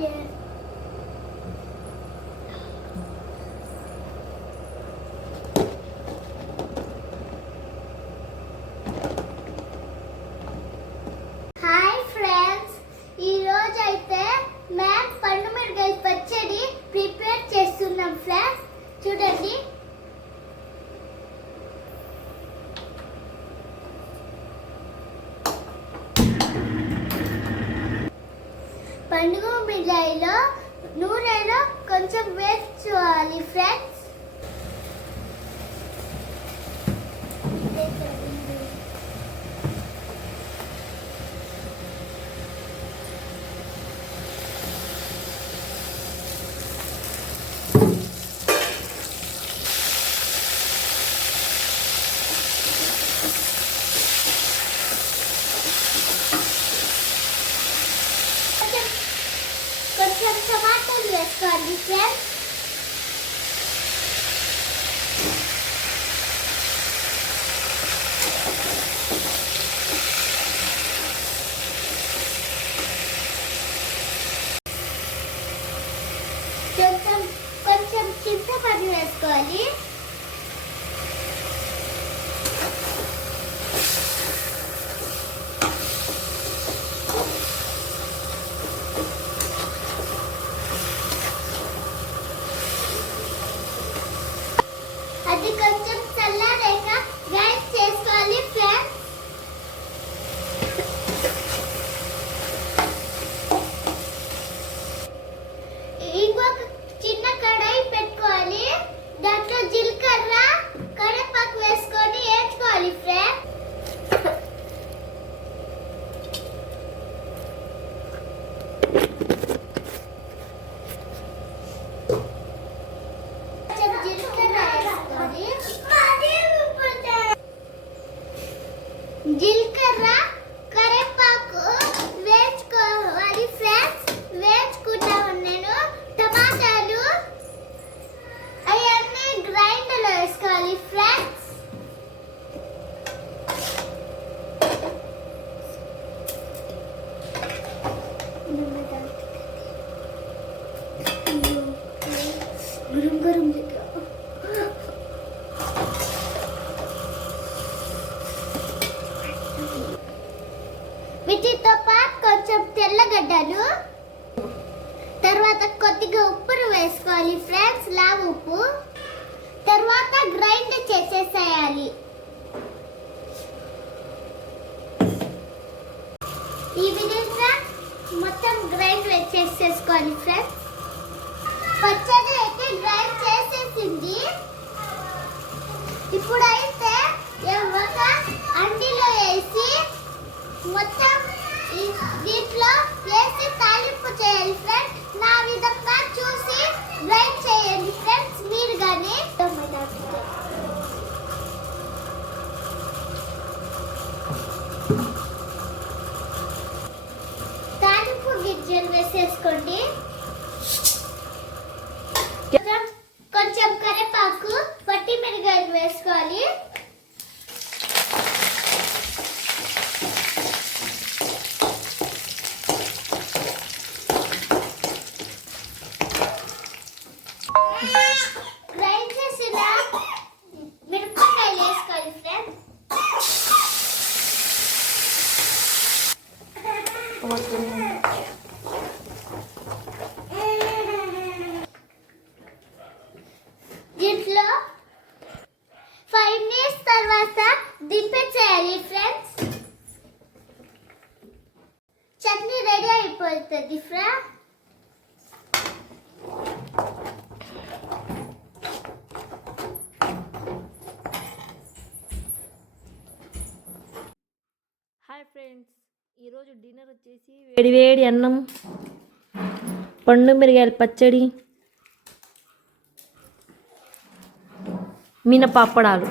Hi friends, ఈరోజు అయితే మేము పండు మిరపకాయ పచ్చడి ప్రిపేర్ చేస్తున్నాం ఫ్రెండ్స్. చూడండి, పండుగ మిరపకాయలో నూనెలో కొంచెం వేసుకోవాలి ఫ్రెండ్స్. కొంచెం టమాటాలు వేసుకోవాలి ఫ్రెండ్స్. కొంచెం చింతపండు వేసుకోవాలి. అది కొంచెం చల్లారాక గ్రైండ్ చేసుకోవాలి ఫ్రెండ్స్. ఇంకొక చిన్న కడాయి పెట్టుకోవాలి. దాంట్లో జీలకర్ర కరివేపాకు వేసుకొని వేయించుకోవాలి ఫ్రెండ్స్. జీలకర్ర కరివేపాకు వేయించుకోవాలి ఫ్రెండ్స్. వేయించుకుంటా ఉన్నాను. టమాటాలు అవన్నీ గ్రైండర్లో వేసుకోవాలి ఫ్రెండ్స్. గరం వీటితో పాటు కొంచెం తెల్లగడ్డలు, తర్వాత కొద్దిగా ఉప్పును వేసుకోవాలి ఫ్రెండ్స్, లావు ఉప్పు. తర్వాత గ్రైండ్ చేసేసేయాలి. ఈ విధంగా మొత్తం గ్రైండ్ చేసేసుకోవాలి ఫ్రెండ్స్. పచ్చడి అయితే గ్రైండ్ చేసేసింది. ఇప్పుడైతే ఒక అండిలో వేసి మొత్తం దీంట్లో వేసి తాలింపు చేయాలి ఫ్రెండ్స్. నా విధంగా చూసి గ్రైండ్ చేయండి ఫ్రెండ్స్ మీరు కానీ. తాలింపు గింజలు వేసేసుకోండి. కొంచెం కరివేపాకు, పట్టి మిరపకాయలు వేసుకోవాలి. గ్రైండ్ చేసిన మిరపకాయలు వేసుకోవాలి ఫ్రెండ్స్. దీంట్లో 5 మినిట్స్ తర్వాత దింపేసేయాలి ఫ్రెండ్స్. చట్నీ రెడీ అయిపోతుంది ఫ్రెండ్స్. హాయ్ ఫ్రెండ్స్, ఈరోజు డిన్నర్ వచ్చేసి వేడివేడి అన్నం, పండు మిరపకాయల పచ్చడి, మినపప్పడాలు.